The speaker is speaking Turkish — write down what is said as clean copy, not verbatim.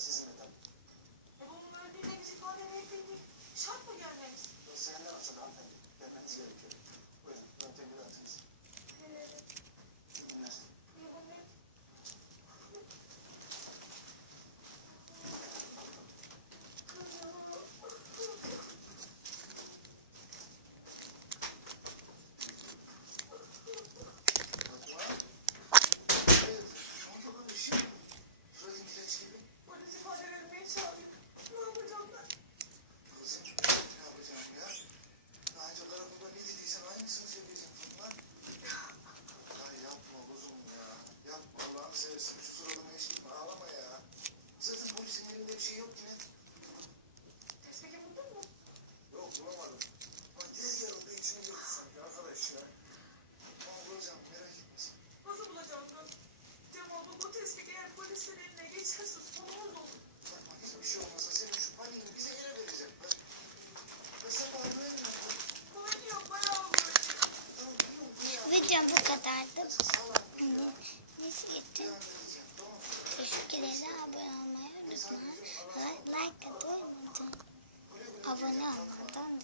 sizinle tabii. Babamın öldüğüne bizi ifade verebildik. Şart mı görmemiz? Dosya ne varsa da hanımefendi. Gelmeniz gerekiyor. Buyurun, yöntemini atınız. İyi günler. İyi günler. Polis ifade vermeye çağırıyor. Ne yapacağım ben? Kızım, ne yapacağım ya? Daha önce karakolda ne dediysen aynısını söyleyeceğim Fatma. Ay yapma kuzum ya. Yapma Allah'ını seversen şu suratıma hiç gitme ağlama ya. Zaten polisin elinde bir şey yok yine. Tespih buldun mu? Yok bulamadım. Bak diğer yarıldı içine götürsem ya arkadaş ya. Ama bulacağım merak etmesin. Nasıl bulacağım ben? Cevabı bu tespih eğer polislerin eline geçerse sonumuz olur. Fatma hiçbir şey olmasa senin şu paniğini bize gene verecekler. Ya sen bana güvenmiyorsun. Güveniyorum bayağı güveniyorum. Tamam biliyorum bu ya. Videom bu kadardı. Sağlam ya. Biz için Güven vereceğim tamam. teşekkürler. Abone olmayı unutmayın. Like atmayı unutmayın. Abone olmayı unutmayın.